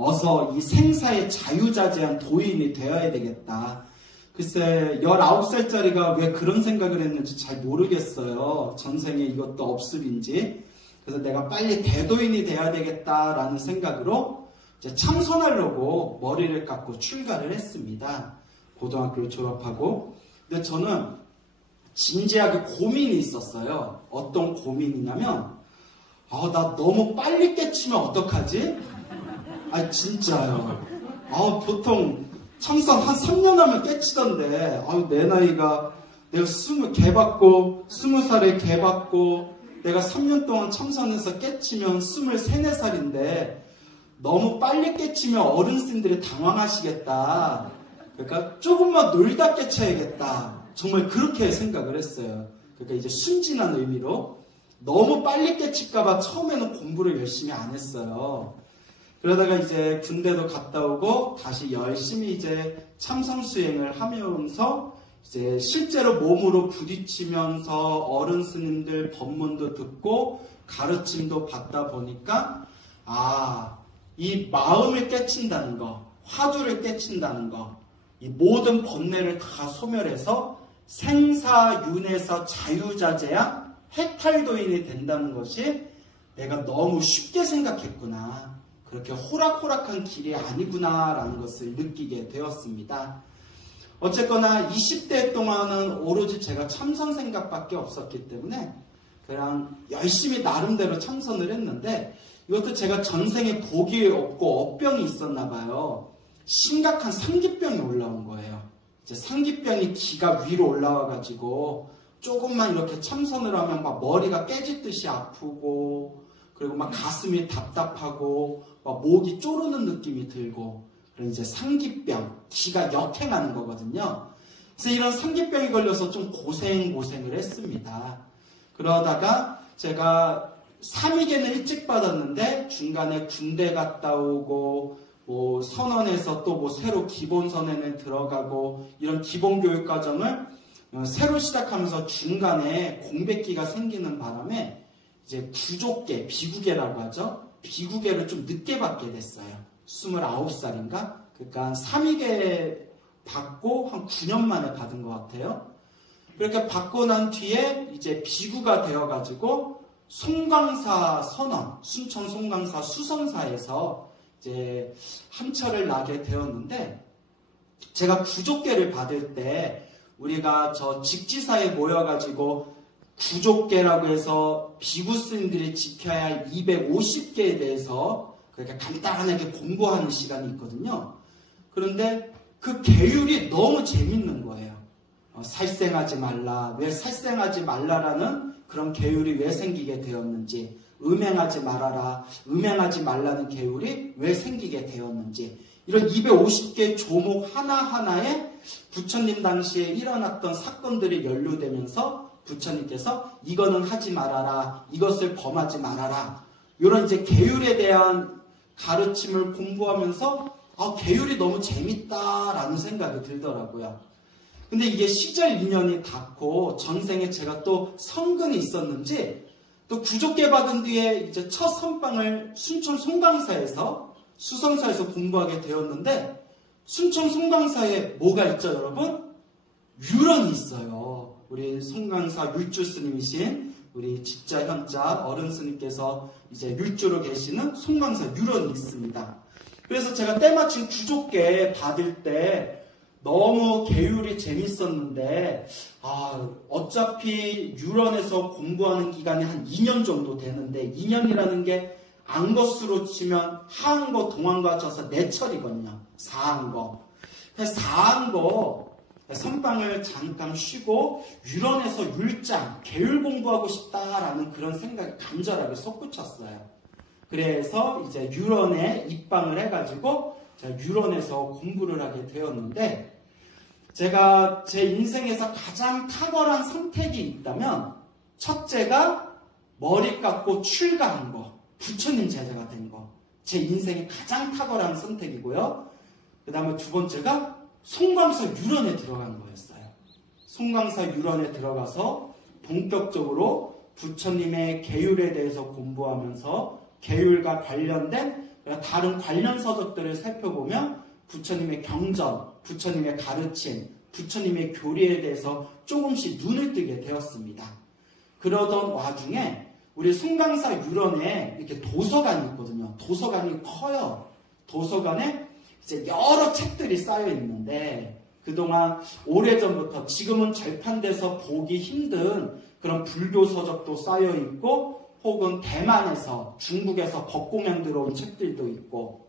어서 이 생사의 자유자재한 도인이 되어야 되겠다. 글쎄 19살짜리가 왜 그런 생각을 했는지 잘 모르겠어요. 전생에 이것도 업습인지. 그래서 내가 빨리 대도인이 돼야 되겠다라는 생각으로 이제 참선하려고 머리를 깎고 출가를 했습니다. 고등학교를 졸업하고. 근데 저는 진지하게 고민이 있었어요. 어떤 고민이냐면 나 너무 빨리 깨치면 어떡하지? 진짜요. 보통 참선 한 3년 하면 깨치던데 내 나이가 내가 20살에 개받고 내가 3년 동안 참선해서 깨치면 23, 4살인데 너무 빨리 깨치면 어른들이 당황하시겠다. 그러니까 조금만 놀다 깨쳐야겠다. 정말 그렇게 생각을 했어요. 그러니까 이제 순진한 의미로 너무 빨리 깨칠까봐 처음에는 공부를 열심히 안 했어요. 그러다가 이제 군대도 갔다 오고 다시 열심히 이제 참선 수행을 하면서 이제 실제로 몸으로 부딪히면서 어른 스님들 법문도 듣고 가르침도 받다 보니까 이 마음을 깨친다는 거, 화두를 깨친다는 거, 이 모든 번뇌를 다 소멸해서 생사윤회에서 자유자재한 해탈도인이 된다는 것이 내가 너무 쉽게 생각했구나. 그렇게 호락호락한 길이 아니구나 라는 것을 느끼게 되었습니다. 어쨌거나 20대 동안은 오로지 제가 참선 생각밖에 없었기 때문에 그냥 열심히 나름대로 참선을 했는데 이것도 제가 전생에 복이 없고 업병이 있었나 봐요. 심각한 상기병이 올라온 거예요. 이제 상기병이 기가 위로 올라와가지고 조금만 이렇게 참선을 하면 막 머리가 깨지듯이 아프고 그리고 막 가슴이 답답하고 막 목이 쪼르는 느낌이 들고 그런 이제 상기병, 기가 역행하는 거거든요. 그래서 이런 상기병이 걸려서 좀 고생을 했습니다. 그러다가 제가 3위계는 일찍 받았는데 중간에 군대 갔다 오고 선언에서 또 새로 기본선언에 들어가고 이런 기본교육과정을 새로 시작하면서 중간에 공백기가 생기는 바람에 이제 구족계, 비구계라고 하죠. 비구계를 좀 늦게 받게 됐어요. 29살인가? 그러니까 3위계 받고 한 9년 만에 받은 것 같아요. 그렇게 받고 난 뒤에 이제 비구가 되어가지고 송광사 선원, 순천 송광사 수성사에서 이제 함철을 나게 되었는데 제가 구족계를 받을 때 우리가 저 직지사에 모여가지고 구족계라고 해서 비구 스님들이 지켜야 할 250개에 대해서 그러니까 간단하게 공부하는 시간이 있거든요. 그런데 그 계율이 너무 재밌는 거예요. 살생하지 말라. 왜 살생하지 말라라는 그런 계율이 왜 생기게 되었는지, 음행하지 말아라. 음행하지 말라는 계율이 왜 생기게 되었는지, 이런 250개 조목 하나하나에 부처님 당시에 일어났던 사건들이 연루되면서 부처님께서 이거는 하지 말아라, 이것을 범하지 말아라, 이런 이제 계율에 대한 가르침을 공부하면서 계율이 너무 재밌다라는 생각이 들더라고요. 근데 이게 시절 인연이 닿고 전생에 제가 또 성근이 있었는지 또 구족계 받은 뒤에 이제 첫 선방을 순천 송광사에서 수성사에서 공부하게 되었는데 순천 송광사에 뭐가 있죠, 여러분? 유런이 있어요. 우리 송광사 율주 스님이신 우리 직자 현자 어른 스님께서 이제 율주로 계시는 송광사 유런이 있습니다. 그래서 제가 때마침 구족계 받을 때 너무 계율이 재밌었는데 어차피 유런에서 공부하는 기간이 한 2년 정도 되는데 2년이라는 게 안것으로 치면 하한거 동한거 합쳐서 4철이거든요. 사한거. 그래서 사한거 선방을 잠깐 쉬고 유런에서 율장, 계율 공부하고 싶다라는 그런 생각이 간절하게 솟구쳤어요. 그래서 이제 유런에 입방을 해가지고 제가 유런에서 공부를 하게 되었는데 제가 제 인생에서 가장 탁월한 선택이 있다면 첫째가 머리 깎고 출가한 거, 부처님 제자가 된 거. 제 인생의 가장 탁월한 선택이고요. 그 다음에 두 번째가 송광사 유런에 들어간 거였어요. 송광사 유런에 들어가서 본격적으로 부처님의 계율에 대해서 공부하면서 계율과 관련된 다른 관련 서적들을 살펴보면 부처님의 경전, 부처님의 가르침, 부처님의 교리에 대해서 조금씩 눈을 뜨게 되었습니다. 그러던 와중에 우리 송강사 유런에 이렇게 도서관이 있거든요. 도서관이 커요. 도서관에 이제 여러 책들이 쌓여 있는데 그동안 오래전부터 지금은 절판돼서 보기 힘든 그런 불교 서적도 쌓여 있고 혹은 대만에서 중국에서 법공양 들어온 책들도 있고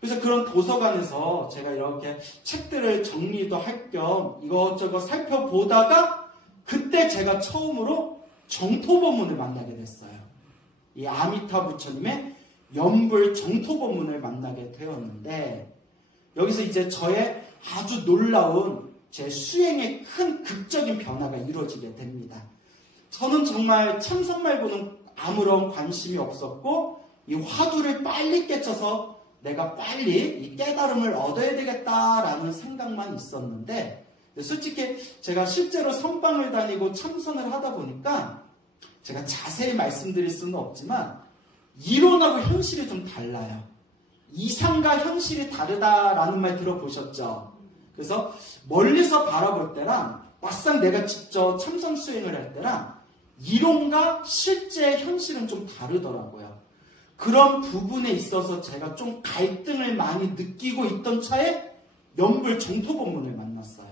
그래서 그런 도서관에서 제가 이렇게 책들을 정리도 할 겸 이것저것 살펴보다가 그때 제가 처음으로 정토법문을 만나게 됐어요. 이 아미타 부처님의 연불 정토법문을 만나게 되었는데 여기서 이제 저의 아주 놀라운 제 수행의 큰 극적인 변화가 이루어지게 됩니다. 저는 정말 참선말고는 아무런 관심이 없었고 이 화두를 빨리 깨쳐서 내가 빨리 이 깨달음을 얻어야 되겠다라는 생각만 있었는데 솔직히 제가 실제로 선방을 다니고 참선을 하다 보니까 제가 자세히 말씀드릴 수는 없지만 이론하고 현실이 좀 달라요. 이상과 현실이 다르다라는 말 들어보셨죠? 그래서 멀리서 바라볼 때랑 막상 내가 직접 참선 수행을 할 때랑 이론과 실제 현실은 좀 다르더라고요. 그런 부분에 있어서 제가 좀 갈등을 많이 느끼고 있던 차에 연불 정토법문을 만났어요.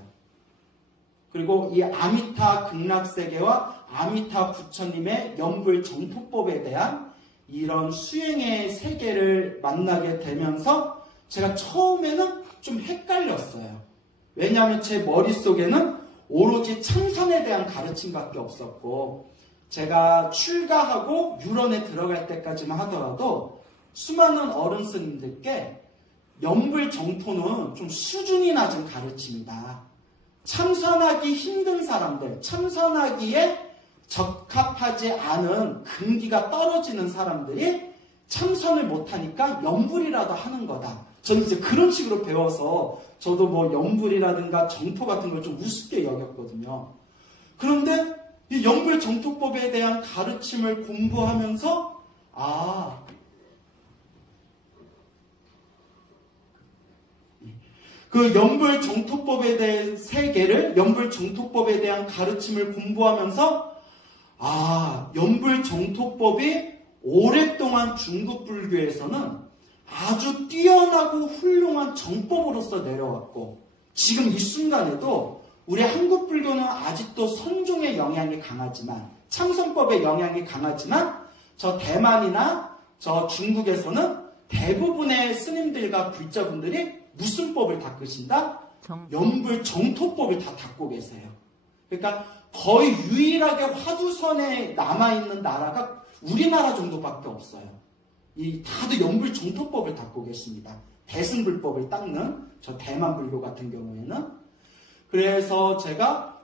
그리고 이 아미타 극락세계와 아미타 부처님의 연불 정토법에 대한 이런 수행의 세계를 만나게 되면서 제가 처음에는 좀 헷갈렸어요. 왜냐하면 제 머릿속에는 오로지 참선에 대한 가르침밖에 없었고 제가 출가하고 유런에 들어갈 때까지만 하더라도 수많은 어른 스님들께 연불 정토는 좀 수준이 낮은 가르침이다. 참선하기 힘든 사람들, 참선하기에 적합하지 않은 근기가 떨어지는 사람들이 참선을 못하니까 연불이라도 하는 거다. 저는 이제 그런 식으로 배워서 저도 뭐 연불이라든가 정토 같은 걸 좀 우습게 여겼거든요. 그런데 이 연불 정토법에 대한 가르침을 공부하면서 그 연불 정토법에 대한 세계를 연불 정토법에 대한 가르침을 공부하면서 연불 정토법이 오랫동안 중국 불교에서는 아주 뛰어나고 훌륭한 정법으로서 내려왔고 지금 이 순간에도 우리 한국 불교는 아직도 선종의 영향이 강하지만 참선법의 영향이 강하지만 저 대만이나 저 중국에서는 대부분의 스님들과 불자분들이 무슨 법을 닦으신다? 연불 정토법을 다 닦고 계세요. 그러니까 거의 유일하게 화두선에 남아있는 나라가 우리나라 정도밖에 없어요. 다들 연불 정토법을 닦고 계십니다. 대승불법을 닦는 저 대만 불교 같은 경우에는. 그래서 제가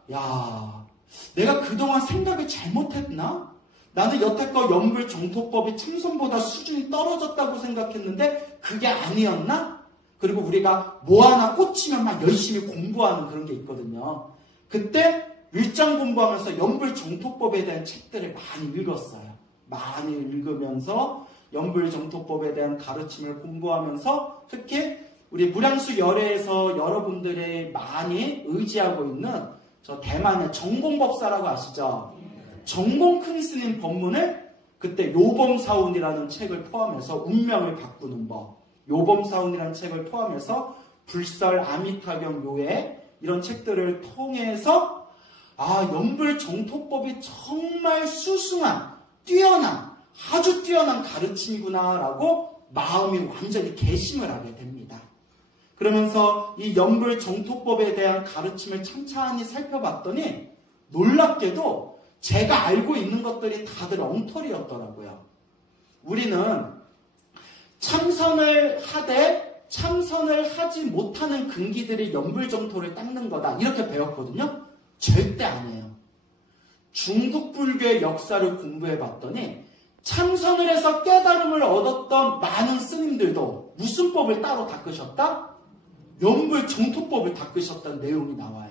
내가 그동안 생각을 잘못했나? 나는 여태껏 연불 정토법이 참선보다 수준이 떨어졌다고 생각했는데 그게 아니었나? 그리고 우리가 뭐 하나 꽂히면 막 열심히 공부하는 그런 게 있거든요. 그때 일장 공부하면서 연불 정토법에 대한 책들을 많이 읽었어요. 많이 읽으면서 연불 정토법에 대한 가르침을 공부하면서 특히 우리 무량수 열애에서 여러분들이 많이 의지하고 있는 저 대만의 정공법사라고 아시죠? 정공 큰 스님 법문을 그때 요범사운이라는 책을 포함해서 운명을 바꾸는 법, 요범사운이라는 책을 포함해서 불설, 아미타경, 요해 이런 책들을 통해서 연불 정토법이 정말 수승한, 뛰어난, 아주 뛰어난 가르침이구나라고 마음이 완전히 개심을 하게 됩니다. 그러면서 이 연불 정토법에 대한 가르침을 찬찬히 살펴봤더니 놀랍게도 제가 알고 있는 것들이 다들 엉터리였더라고요. 우리는 참선을 하되 참선을 하지 못하는 근기들이 연불 정토를 닦는 거다 이렇게 배웠거든요. 절대 아니에요. 중국 불교의 역사를 공부해봤더니 참선을 해서 깨달음을 얻었던 많은 스님들도 무슨 법을 따로 닦으셨다? 연불 정토법을 닦으셨다는 내용이 나와요.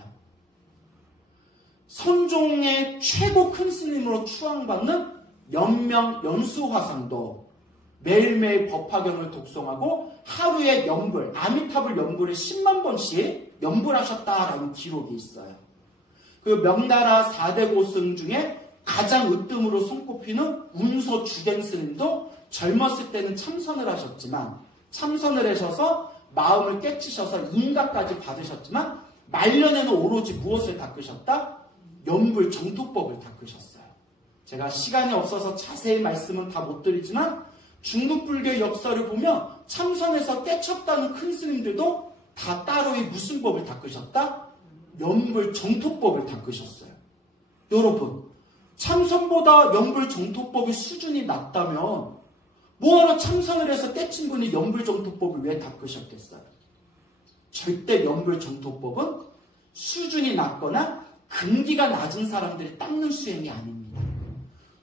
선종의 최고 큰 스님으로 추앙받는 연명 연수화상도 매일매일 법화경을 독송하고 하루에 연불, 아미타불 연불을 10만 번씩 연불하셨다라는 기록이 있어요. 그 명나라 4대 고승 중에 가장 으뜸으로 손꼽히는 운소 주갱 스님도 젊었을 때는 참선을 하셨지만, 참선을 하셔서 마음을 깨치셔서 인가까지 받으셨지만, 말년에는 오로지 무엇을 닦으셨다? 연불 정토법을 닦으셨어요. 제가 시간이 없어서 자세히 말씀은 다 못 드리지만 중국 불교의 역사를 보면 참선에서 깨쳤다는 큰 스님들도 다 따로의 무슨 법을 닦으셨다? 연불 정토법을 닦으셨어요. 여러분, 참선보다 연불 정토법의 수준이 낮다면 뭐하러 참선을 해서 깨친 분이 연불 정토법을 왜 닦으셨겠어요? 절대 연불 정토법은 수준이 낮거나 근기가 낮은 사람들이 닦는 수행이 아닙니다.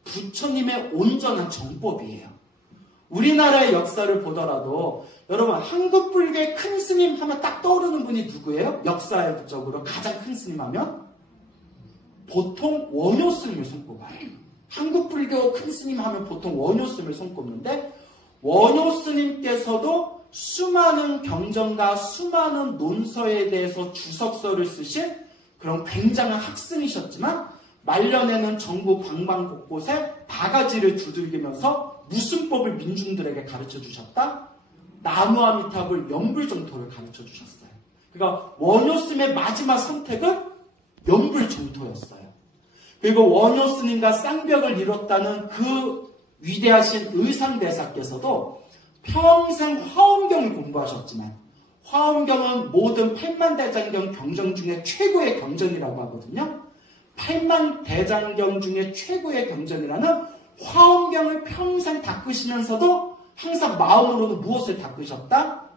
부처님의 온전한 정법이에요. 우리나라의 역사를 보더라도 여러분, 한국 불교의 큰 스님 하면 딱 떠오르는 분이 누구예요? 역사적으로 가장 큰 스님 하면? 보통 원효 스님을 손꼽아요. 한국 불교 큰 스님 하면 보통 원효 스님을 손꼽는데, 원효 스님께서도 수많은 경전과 수많은 논서에 대해서 주석서를 쓰신 그런 굉장한 학승이셨지만, 말년에는 전국 방방곳곳에 바가지를 두들기면서 무슨 법을 민중들에게 가르쳐 주셨다? 나무아미타불 연불정토를 가르쳐 주셨어요. 그러니까 원효 스님의 마지막 선택은 연불정토였어요. 그리고 원효 스님과 쌍벽을 이뤘다는 그 위대하신 의상대사께서도 평생 화엄경을 공부하셨지만, 화엄경은 모든 8만대장경 경전 중에 최고의 경전이라고 하거든요. 8만대장경 중에 최고의 경전이라는 화엄경을 평생 닦으시면서도 항상 마음으로는 무엇을 닦으셨다?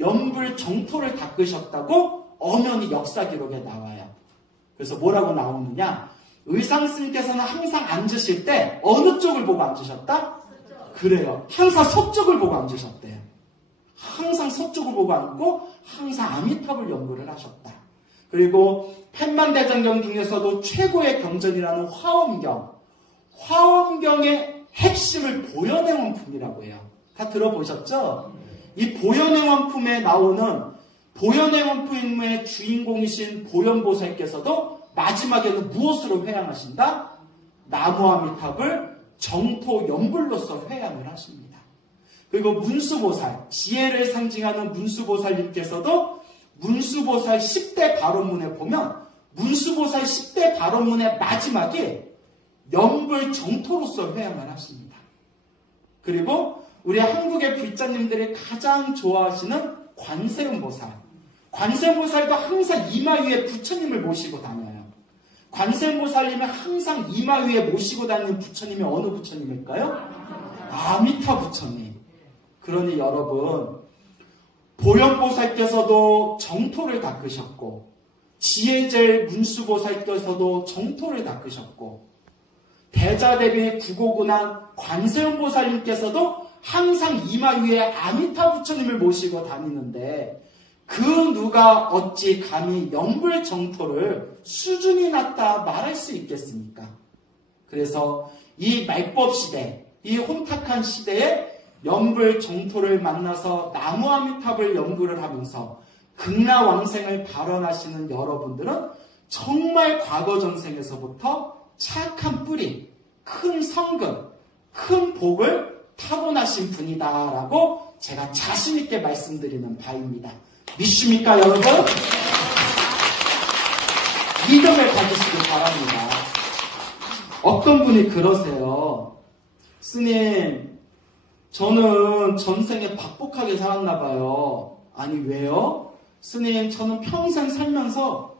연불정토를 닦으셨다고 엄연히 역사 기록에 나와요. 그래서 뭐라고 나오느냐? 의상스님께서는 항상 앉으실 때 어느 쪽을 보고 앉으셨다? 그래요. 항상 서쪽을 보고 앉으셨대요. 항상 서쪽을 보고 앉고 항상 아미타불 연불을 하셨다. 그리고 편만대장경 중에서도 최고의 경전이라는 화엄경, 화엄경의 핵심을 보현행원품이라고 해요. 다 들어보셨죠? 이 보현행원품에 나오는 보현행원품의 주인공이신 보현보살께서도 마지막에는 무엇으로 회양하신다? 나무아미탑을 정토 연불로서 회양을 하십니다. 그리고 문수보살, 지혜를 상징하는 문수보살님께서도 문수보살 10대 발언문에 보면 문수보살 10대 발언문의 마지막에 연불 정토로서 회양을 하십니다. 그리고 우리 한국의 불자님들이 가장 좋아하시는 관세음보살. 관세음보살도 항상 이마 위에 부처님을 모시고 다녀요. 관세음보살님을 항상 이마 위에 모시고 다니는 부처님이 어느 부처님일까요? 아미타 부처님. 그러니 여러분, 보현보살께서도 정토를 닦으셨고, 지혜제일 문수보살께서도 정토를 닦으셨고, 대자대비 구고군한 관세음보살님께서도 항상 이마 위에 아미타 부처님을 모시고 다니는데, 그 누가 어찌 감히 연불 정토를 수준이 낮다 말할 수 있겠습니까? 그래서 이 말법 시대, 이 혼탁한 시대에 연불 정토를 만나서 나무아미탑을 연구를 하면서 극락왕생을 발언하시는 여러분들은 정말 과거 전생에서부터 착한 뿌리, 큰 성금, 큰 복을 타고나신 분이다라고 제가 자신있게 말씀드리는 바입니다. 믿습니까, 여러분? 믿음을 가지시길 바랍니다. 어떤 분이 그러세요. 스님, 저는 전생에 박복하게 살았나 봐요. 아니, 왜요? 스님, 저는 평생 살면서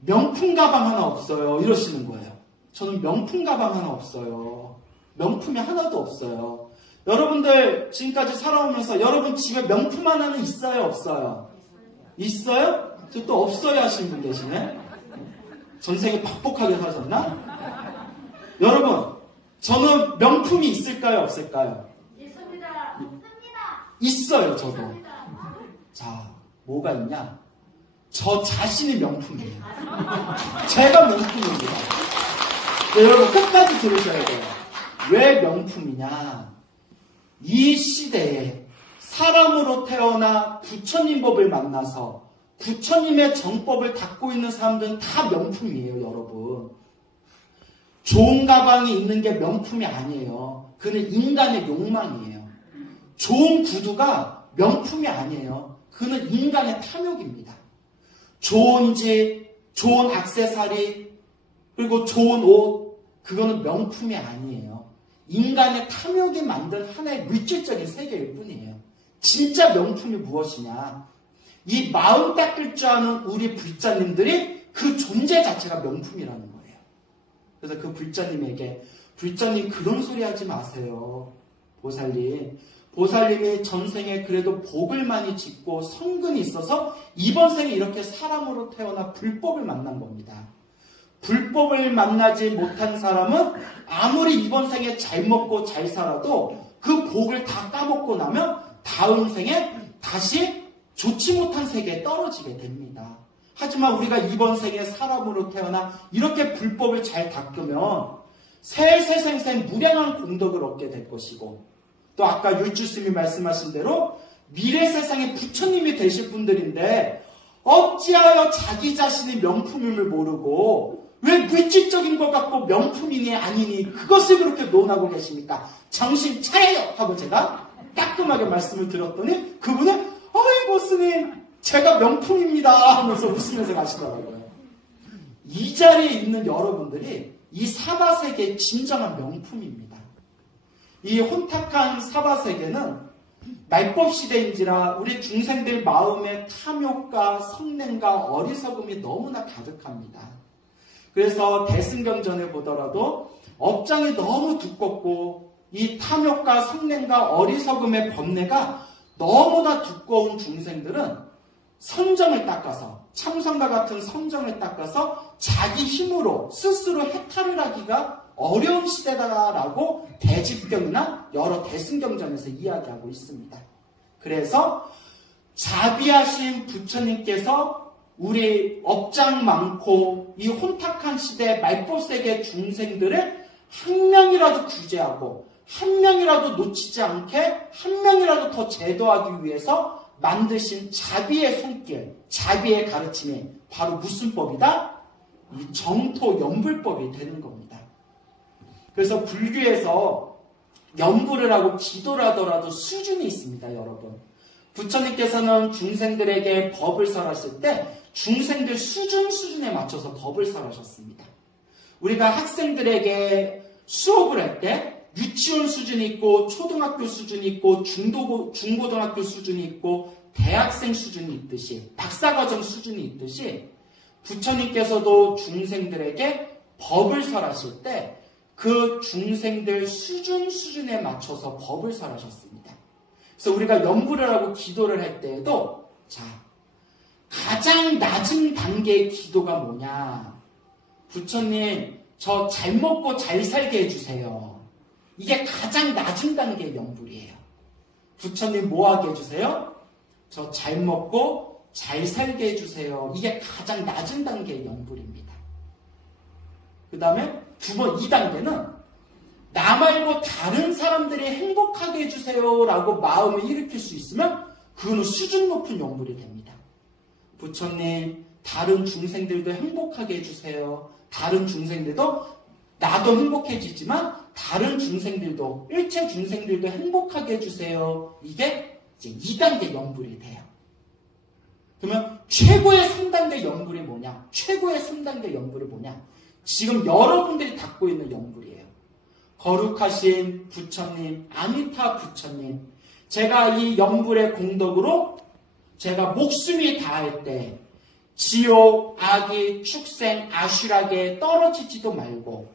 명품 가방 하나 없어요. 이러시는 거예요. 저는 명품 가방 하나 없어요. 명품이 하나도 없어요. 여러분들 지금까지 살아오면서 여러분 집에 명품 하나는 있어요? 없어요? 있어요? 저 또 없어요 하시는 분 계시네? 전생에 박복하게 사셨나? 여러분, 저는 명품이 있을까요? 없을까요? 있습니다. 있어요, 저도. 자, 뭐가 있냐? 저 자신이 명품이에요. 제가 명품입니다. 네, 여러분 끝까지 들으셔야 돼요. 왜 명품이냐? 이 시대에 사람으로 태어나 부처님 법을 만나서 부처님의 정법을 닦고 있는 사람들은 다 명품이에요, 여러분. 좋은 가방이 있는 게 명품이 아니에요. 그는 인간의 욕망이에요. 좋은 구두가 명품이 아니에요. 그는 인간의 탐욕입니다. 좋은 집, 좋은 액세서리, 그리고 좋은 옷, 그거는 명품이 아니에요. 인간의 탐욕이 만든 하나의 물질적인 세계일 뿐이에요. 진짜 명품이 무엇이냐? 이 마음 닦을 줄 아는 우리 불자님들이 그 존재 자체가 명품이라는 거예요. 그래서 그 불자님에게 불자님 그런 소리 하지 마세요. 보살님이 전생에 그래도 복을 많이 짓고 성근이 있어서 이번 생에 이렇게 사람으로 태어나 불법을 만난 겁니다. 불법을 만나지 못한 사람은 아무리 이번 생에 잘 먹고 잘 살아도 그 복을 다 까먹고 나면 다음 생에 다시 좋지 못한 세계에 떨어지게 됩니다. 하지만 우리가 이번 생에 사람으로 태어나 이렇게 불법을 잘 닦으면 세세생생 무량한 공덕을 얻게 될 것이고, 또 아까 율주스님이 말씀하신 대로 미래 세상에 부처님이 되실 분들인데 어찌하여 자기 자신이 명품임을 모르고 왜 물질적인 것 갖고 명품이니 아니니 그것을 그렇게 논하고 계십니까? 정신 차려요! 하고 제가 따끔하게 말씀을 드렸더니 그분은 어이구 스님 제가 명품입니다 하면서 웃으면서 가시더라고요. 이 자리에 있는 여러분들이 이 사바세계의 진정한 명품입니다. 이 혼탁한 사바세계는 말법 시대인지라 우리 중생들 마음에 탐욕과 성냄과 어리석음이 너무나 가득합니다. 그래서 대승경전에 보더라도 업장이 너무 두껍고 이 탐욕과 성냄과 어리석음의 번뇌가 너무나 두꺼운 중생들은 선정을 닦아서, 참선과 같은 선정을 닦아서 자기 힘으로 스스로 해탈을 하기가 어려운 시대다라고 대집경이나 여러 대승경전에서 이야기하고 있습니다. 그래서 자비하신 부처님께서 우리 업장 많고 이 혼탁한 시대 말법세계 중생들을 한 명이라도 구제하고 한 명이라도 놓치지 않게 한 명이라도 더 제도하기 위해서 만드신 자비의 손길, 자비의 가르침이 바로 무슨 법이다? 이 정토 연불법이 되는 겁니다. 그래서 불교에서 연불을 하고 기도를 하더라도 수준이 있습니다, 여러분. 부처님께서는 중생들에게 법을 설하실 때 중생들 수준에 맞춰서 법을 설하셨습니다. 우리가 학생들에게 수업을 할 때 유치원 수준이 있고 초등학교 수준이 있고 중고등학교 수준이 있고 대학생 수준이 있듯이 박사과정 수준이 있듯이 부처님께서도 중생들에게 법을 설하실 때 그 중생들 수준에 맞춰서 법을 설하셨습니다. 그래서 우리가 연불을 하고 기도를 할 때에도 자, 가장 낮은 단계의 기도가 뭐냐? 부처님, 저 잘 먹고 잘 살게 해주세요. 이게 가장 낮은 단계의 연불이에요. 부처님 뭐 하게 해주세요? 저 잘 먹고 잘 살게 해주세요. 이게 가장 낮은 단계의 연불입니다. 그 다음에 2단계는 나 말고 다른 사람들이 행복하게 해주세요 라고 마음을 일으킬 수 있으면 그거는 수준 높은 연불이 됩니다. 부처님, 다른 중생들도 행복하게 해주세요. 다른 중생들도 나도 행복해지지만 다른 중생들도, 일체 중생들도 행복하게 해주세요. 이게 이제 2단계 연불이 돼요. 그러면 최고의 3단계 연불이 뭐냐? 최고의 3단계 연불이 뭐냐? 지금 여러분들이 닦고 있는 연불이에요. 거룩하신 부처님, 아미타 부처님, 제가 이 연불의 공덕으로 제가 목숨이 다할 때 지옥, 악이, 축생, 아슈락에 떨어지지도 말고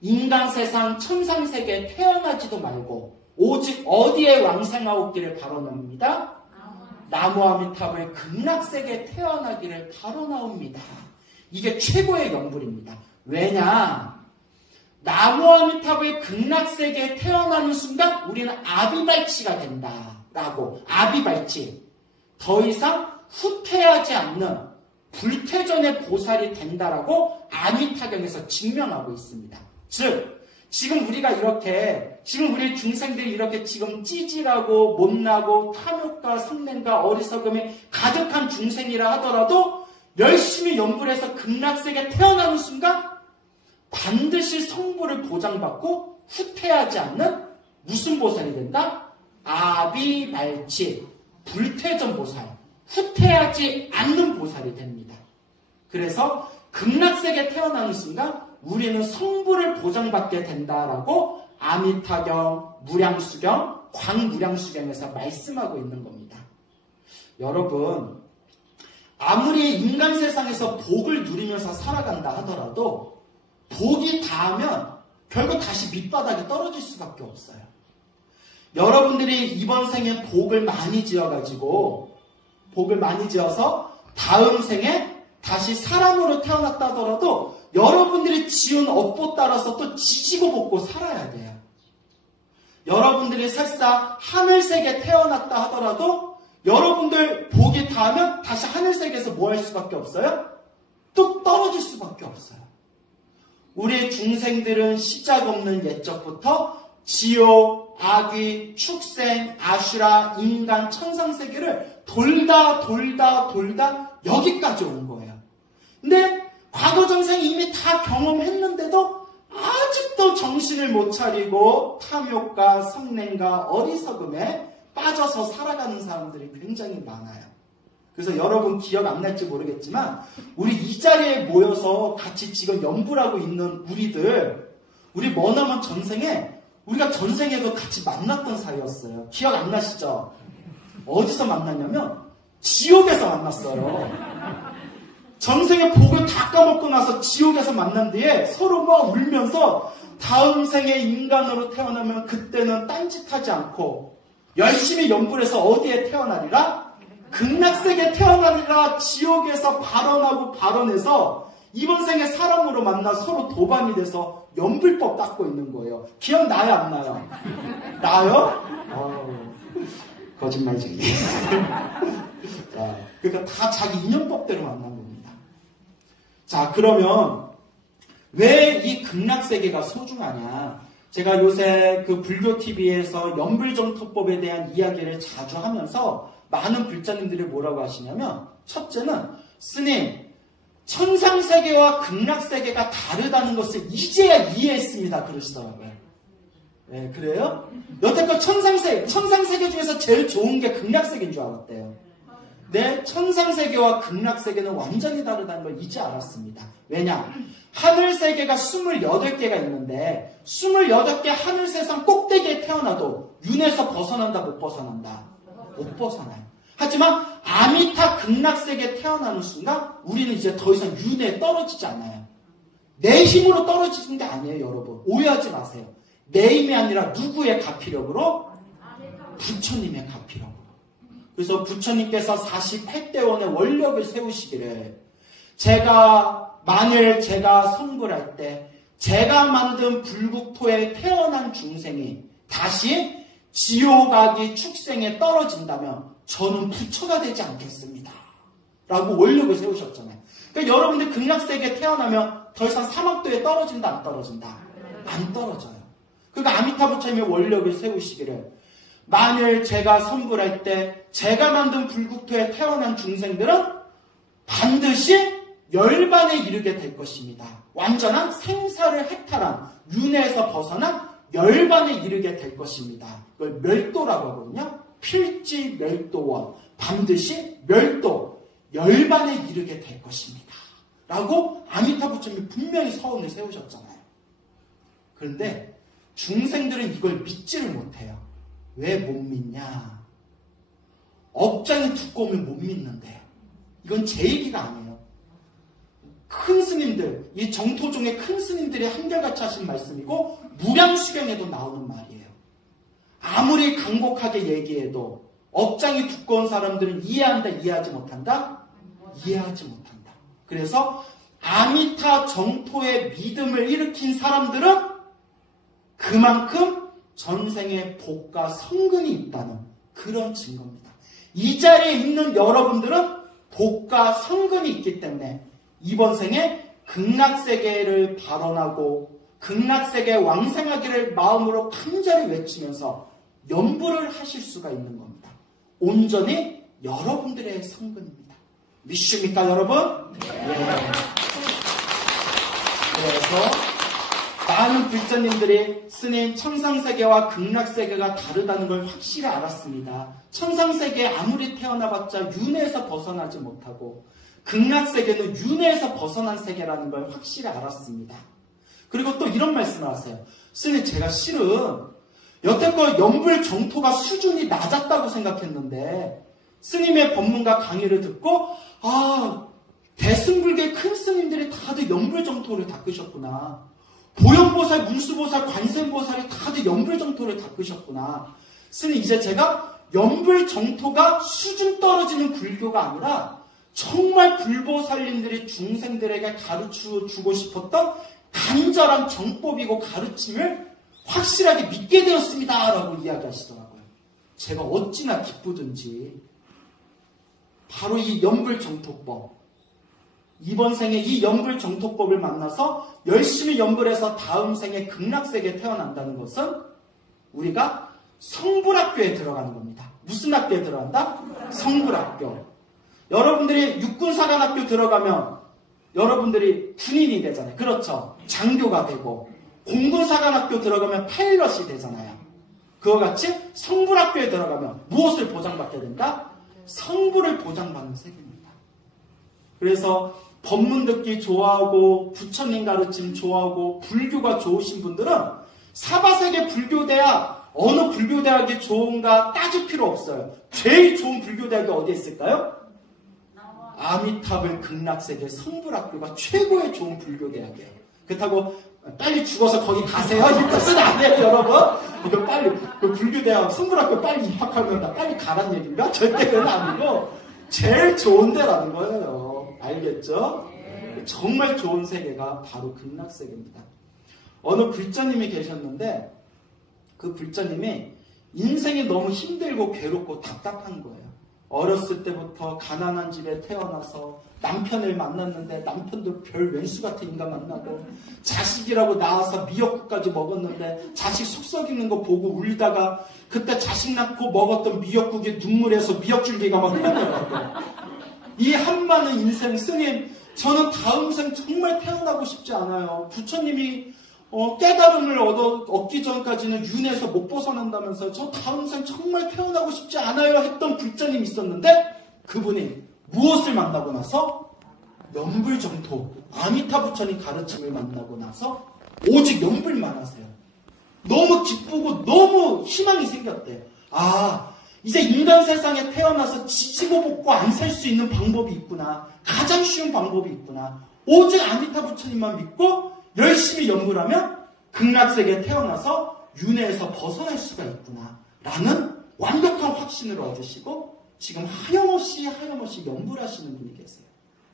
인간 세상, 천상 세계에 태어나지도 말고 오직 어디에 왕생하옵기를 바라옵니다. 나무아미탑의 극락세계에 태어나기를 바라옵니다. 이게 최고의 연불입니다. 왜냐? 나무아미탑의 극락세계에 태어나는 순간 우리는 아비발치가 된다라고. 아비발치. 더 이상 후퇴하지 않는 불퇴전의 보살이 된다라고 아미타경에서 증명하고 있습니다. 즉 지금 우리 중생들이 이렇게 지금 찌질하고 못나고 탐욕과 성냄과 어리석음이 가득한 중생이라 하더라도 열심히 연구를 해서 극락세계에 태어나는 순간 반드시 성부를 보장받고 후퇴하지 않는 무슨 보살이 된다? 아비발치, 불퇴전 보살, 후퇴하지 않는 보살이 됩니다. 그래서 극락세계에 태어나는 순간 우리는 성부를 보장받게 된다라고 아미타경, 무량수경, 광무량수경에서 말씀하고 있는 겁니다. 여러분, 아무리 인간 세상에서 복을 누리면서 살아간다 하더라도 복이 닿으면 결국 다시 밑바닥에 떨어질 수밖에 없어요. 여러분들이 이번 생에 복을 많이 지어서 다음 생에 다시 사람으로 태어났다 하더라도 여러분들이 지은 업보 따라서 또 지지고 볶고 살아야 돼요. 여러분들이 설사 하늘세계에 태어났다 하더라도 여러분들 복이 닿으면 다시 하늘세계에서 뭐 할 수밖에 없어요? 뚝 떨어질 수밖에 없어요. 우리 중생들은 시작 없는 옛적부터 지옥, 악귀, 축생, 아슈라, 인간, 천상세계를 돌다 여기까지 온 거예요. 근데 과거 전생이 이미 다 경험했는데도 아직도 정신을 못 차리고 탐욕과 성냄과 어리석음에 빠져서 살아가는 사람들이 굉장히 많아요. 그래서 여러분 기억 안 날지 모르겠지만 우리 이 자리에 모여서 같이 지금 연불하고 있는 우리 머나먼 전생에 우리가 전생에도 같이 만났던 사이였어요. 기억 안 나시죠? 어디서 만났냐면 지옥에서 만났어요. 전생에 복을 다 까먹고 나서 지옥에서 만난 뒤에 서로 막 울면서 다음 생에 인간으로 태어나면 그때는 딴짓하지 않고 열심히 연불해서 어디에 태어나리라? 극락세계에 태어나리라. 지옥에서 발언해서 이번 생에 사람으로 만나 서로 도반이 돼서 연불법 닦고 있는 거예요. 기억나요? 안 나요? 나요? 거짓말쟁이. 자, 그러니까 다 자기 인연법대로 만난 겁니다. 자, 그러면 왜 이 극락세계가 소중하냐? 제가 요새 그 불교TV에서 연불정토법에 대한 이야기를 자주 하면서 많은 불자님들이 뭐라고 하시냐면, 첫째는 스님, 천상세계와 극락세계가 다르다는 것을 이제야 이해했습니다. 그러시더라고요. 네, 그래요? 여태껏 천상세계 중에서 제일 좋은 게 극락세계인 줄 알았대요. 네, 천상세계와 극락세계는 완전히 다르다는 걸 이제 알았습니다. 왜냐? 하늘세계가 28개가 있는데 28개 하늘세상 꼭대기에 태어나도 윤에서 벗어난다, 못 벗어난다? 못 벗어나요. 하지만 아미타 극락세계에 태어나는 순간 우리는 이제 더 이상 윤에 떨어지지 않아요. 내 힘으로 떨어지는 게 아니에요, 여러분. 오해하지 마세요. 내 힘이 아니라 누구의 가피력으로? 부처님의 가피력으로. 그래서 부처님께서 48대원의 원력을 세우시기를 만일 제가 성불할 때 제가 만든 불국토에 태어난 중생이 다시 지옥악이 축생에 떨어진다면 저는 부처가 되지 않겠습니다. 라고 원력을 세우셨잖아요. 그러니까 여러분들 극락세계에 태어나면 더 이상 사막도에 떨어진다, 안 떨어진다? 안 떨어져요. 그러니까 아미타 부처님의 원력을 세우시기를 만일 제가 성불할 때 제가 만든 불국토에 태어난 중생들은 반드시 열반에 이르게 될 것입니다. 완전한 생사를 해탈한 윤회에서 벗어난 열반에 이르게 될 것입니다. 이걸 멸도라고 하거든요. 필지 멸도원. 반드시 멸도, 열반에 이르게 될 것입니다. 라고 아미타 부처님이 분명히 서원을 세우셨잖아요. 그런데 중생들은 이걸 믿지를 못해요. 왜 못 믿냐? 업장이 두꺼우면 못 믿는데요. 이건 제 얘기가 아니에요. 큰 스님들, 이 정토종의 큰 스님들이 한결같이 하신 말씀이고 무량수경에도 나오는 말이에요. 아무리 간곡하게 얘기해도 업장이 두꺼운 사람들은 이해한다, 이해하지 못한다? 이해하지 못한다. 그래서 아미타 정토의 믿음을 일으킨 사람들은 그만큼 전생의 복과 성근이 있다는 그런 증거입니다. 이 자리에 있는 여러분들은 복과 성근이 있기 때문에 이번 생에 극락세계를 발언하고 극락세계 왕생하기를 마음으로 간절히 외치면서 연부를 하실 수가 있는 겁니다. 온전히 여러분들의 성근입니다. 믿습니까, 여러분? 네. 그래서 많은 불자님들이 스님 천상세계와 극락세계가 다르다는 걸 확실히 알았습니다. 천상세계에 아무리 태어나봤자 윤회에서 벗어나지 못하고 극락세계는 윤회에서 벗어난 세계라는 걸 확실히 알았습니다. 그리고 또 이런 말씀을 하세요. 스님, 제가 실은 여태껏 연불 정토가 수준이 낮았다고 생각했는데 스님의 법문과 강의를 듣고 대승불계 큰 스님들이 다들 연불 정토를 닦으셨구나. 보현보살, 문수보살, 관세음보살이 다들 연불 정토를 닦으셨구나. 스님, 이제 제가 연불 정토가 수준 떨어지는 불교가 아니라 정말 불보살님들이 중생들에게 가르쳐주고 싶었던 간절한 정법이고 가르침을 확실하게 믿게 되었습니다. 라고 이야기하시더라고요. 제가 어찌나 기쁘든지 바로 이 연불정토법, 이번 생에 이 연불정토법을 만나서 열심히 연불해서 다음 생에 극락세계에 태어난다는 것은 우리가 성불학교에 들어가는 겁니다. 무슨 학교에 들어간다? 성불학교. 여러분들이 육군사관학교 들어가면 여러분들이 군인이 되잖아요. 그렇죠? 장교가 되고, 공군사관학교 들어가면 파일럿이 되잖아요. 그와 같이 성불학교에 들어가면 무엇을 보장받게 된다? 성불을 보장받는 세계입니다. 그래서 법문 듣기 좋아하고 부처님 가르침 좋아하고 불교가 좋으신 분들은 사바세계 불교대학, 어느 불교대학이 좋은가 따질 필요 없어요. 제일 좋은 불교대학이 어디에 있을까요? 아미타불 극락세계 성불학교가 최고의 좋은 불교대학이에요. 그렇다고 빨리 죽어서 거기 가세요? 이 뜻은 아니에요, 여러분. 이거 빨리 그 불교대학 성불학교 빨리 입학하면 빨리 가란 얘기인가? 절대 그건 아니고 제일 좋은 데라는 거예요. 알겠죠? 정말 좋은 세계가 바로 극락세계입니다. 어느 불자님이 계셨는데 그 불자님이 인생이 너무 힘들고 괴롭고 답답한 거예요. 어렸을 때부터 가난한 집에 태어나서 남편을 만났는데 남편도 별 왼수 같은 인간 만나고 자식이라고 나와서 미역국까지 먹었는데 자식 속 썩이는 거 보고 울다가 그때 자식 낳고 먹었던 미역국에 눈물에서 미역줄기가 막 흘러나가고 이 한많은 인생, 스님, 저는 다음 생 정말 태어나고 싶지 않아요. 부처님이 깨달음을 얻기 전까지는 윤회에서 못 벗어난다면서 저 다음 생 정말 태어나고 싶지 않아요 했던 불자님이 있었는데 그분이 무엇을 만나고 나서? 연불정토, 아미타 부처님 가르침을 만나고 나서 오직 연불만 하세요. 너무 기쁘고 너무 희망이 생겼대요. 이제 인간 세상에 태어나서 지지고 볶고 안 살 수 있는 방법이 있구나. 가장 쉬운 방법이 있구나. 오직 아미타 부처님만 믿고 열심히 연불하면 극락세계에 태어나서 윤회에서 벗어날 수가 있구나 라는 완벽한 확신을 얻으시고 지금 하염없이 연불하시는 분이 계세요.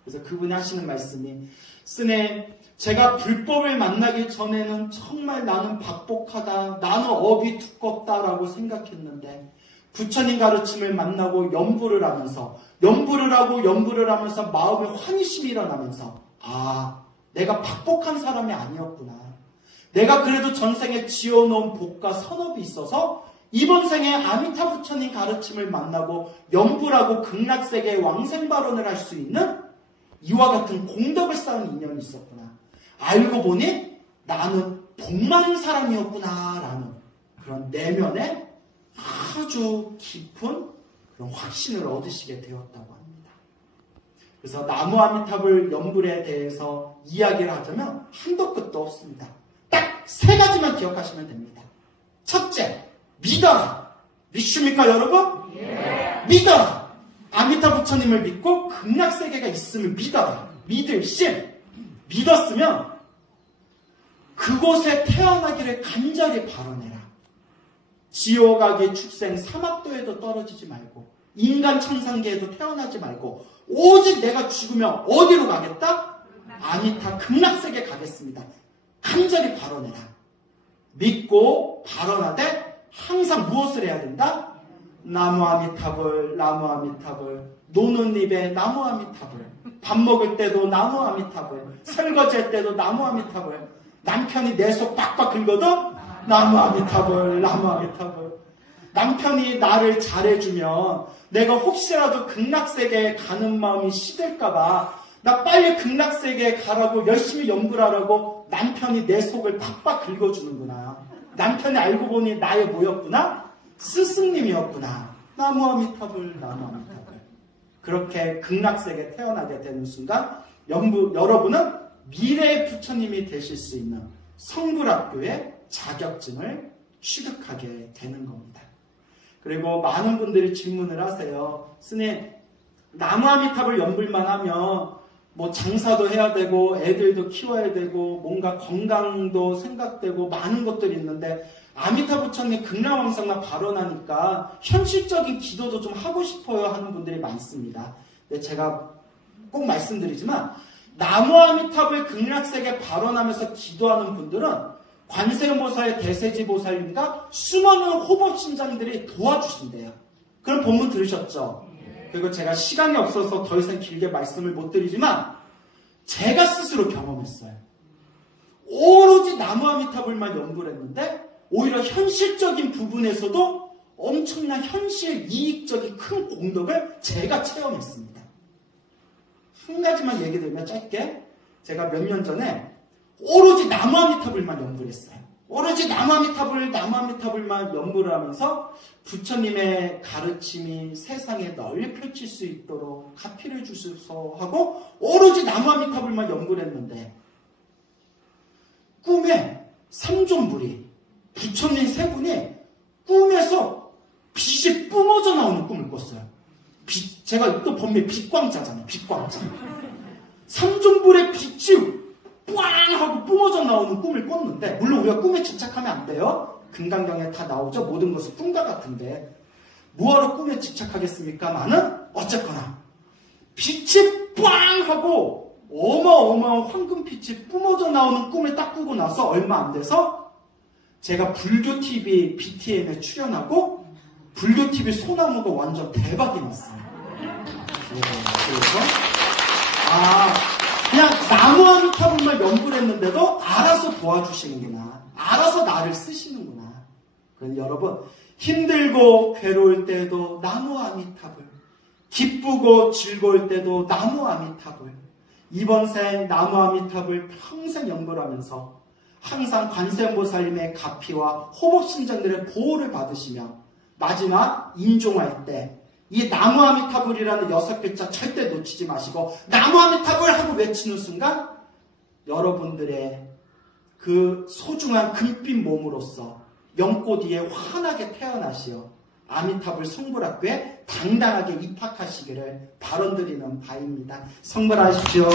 그래서 그분이 하시는 말씀이 스님, 제가 불법을 만나기 전에는 정말 나는 박복하다, 나는 업이 두껍다라고 생각했는데 부처님 가르침을 만나고 연불을 하면서 연불을 하면서 마음에 환희심이 일어나면서 내가 박복한 사람이 아니었구나. 내가 그래도 전생에 지어놓은 복과 선업이 있어서 이번 생에 아미타 부처님 가르침을 만나고 연불하고 극락세계의 왕생발원을 할 수 있는 이와 같은 공덕을 쌓은 인연이 있었구나. 알고 보니 나는 복 많은 사람이었구나 라는 그런 내면에 아주 깊은 그런 확신을 얻으시게 되었다고 합니다. 그래서 나무 아미타불 연불에 대해서 이야기를 하자면 한도 끝도 없습니다. 딱 3가지만 기억하시면 됩니다. 첫째, 믿어라. 믿습니까, 여러분? 예. 믿어라. 아미타 부처님을 믿고 극락세계가 있음을 믿어라. 믿을 심. 믿었으면 그곳에 태어나기를 간절히 바라내라. 지옥악의 축생 사막도에도 떨어지지 말고 인간 천상계에도 태어나지 말고 오직 내가 죽으면 어디로 가겠다? 아미타 극락세계 가겠습니다. 간절히 발언해라. 믿고 발언하되 항상 무엇을 해야 된다? 나무 아미타불, 나무 아미타불, 노는 입에 나무 아미타불, 밥 먹을 때도 나무 아미타불, 설거지할 때도 나무 아미타불, 남편이 내 속 빡빡 긁어도 나무 아미타불, 나무 아미타불. 남편이 나를 잘해주면 내가 혹시라도 극락세계에 가는 마음이 시들까봐 나 빨리 극락세계에 가라고 열심히 연구를 하라고 남편이 내 속을 팍팍 긁어주는구나. 남편이 알고 보니 나의 뭐였구나? 스승님이었구나. 나무 아미타불, 나무 아미타불. 그렇게 극락세계에 태어나게 되는 순간 여러분은 미래의 부처님이 되실 수 있는 성불학교의 자격증을 취득하게 되는 겁니다. 그리고 많은 분들이 질문을 하세요. 스님, 나무 아미타불 연불만 하면 뭐 장사도 해야 되고 애들도 키워야 되고 뭔가 건강도 생각되고 많은 것들이 있는데 아미타 부처님 극락왕성만 발언하니까 현실적인 기도도 좀 하고 싶어요 하는 분들이 많습니다. 근데 제가 꼭 말씀드리지만 나무 아미타불 극락세계 발언하면서 기도하는 분들은 관세음보살의 대세지보살님과 수많은 호법신장들이 도와주신대요. 그런 본문 들으셨죠? 그리고 제가 시간이 없어서 더 이상 길게 말씀을 못 드리지만 제가 스스로 경험했어요. 오로지 나무 아미타불만 연구를 했는데 오히려 현실적인 부분에서도 엄청난 현실 이익적인 큰 공덕을 제가 체험했습니다. 한 가지만 얘기 드리면 짧게 제가 몇 년 전에 오로지 나무 아미타불만 연구를 했어요. 오로지 나무 아미타불만 연구를 하면서 부처님의 가르침이 세상에 널리 펼칠 수 있도록 가피를 주소서 하고 오로지 나무 아미타불만 연구를 했는데 꿈에 삼존불이 부처님 세 분이 꿈에서 빛이 뿜어져 나오는 꿈을 꿨어요. 제가 또 본명 빛광자잖아요. 빛광자. 삼존불의 빛이 꽝 하고 뿜어져 나오는 꿈을 꿨는데 물론 우리가 꿈에 집착하면 안 돼요. 금강경에 다 나오죠. 모든 것은 꿈과 같은데 뭐하러 꿈에 집착하겠습니까? 나는 어쨌거나 빛이 꽝 하고 어마어마한 황금빛이 뿜어져 나오는 꿈을 딱 꾸고 나서 얼마 안 돼서 제가 불교TV BTM에 출연하고 불교TV 소나무가 완전 대박이 났어요. 그래서 그냥 나무 아미타불만 연구를 했는데도 알아서 도와주시는구나. 알아서 나를 쓰시는구나. 그래서 여러분 힘들고 괴로울 때도 나무 아미타불, 기쁘고 즐거울 때도 나무 아미타불, 이번 생 나무 아미타불 평생 연구를 하면서 항상 관세음보살님의 가피와 호법신전들의 보호를 받으시며 마지막 임종할 때 이 나무 아미타불이라는 6글자 절대 놓치지 마시고 나무 아미타불 하고 외치는 순간 여러분들의 그 소중한 금빛 몸으로서 연꽃 위에 환하게 태어나시어 아미타불 성불학교에 당당하게 입학하시기를 발언드리는 바입니다. 성불하십시오.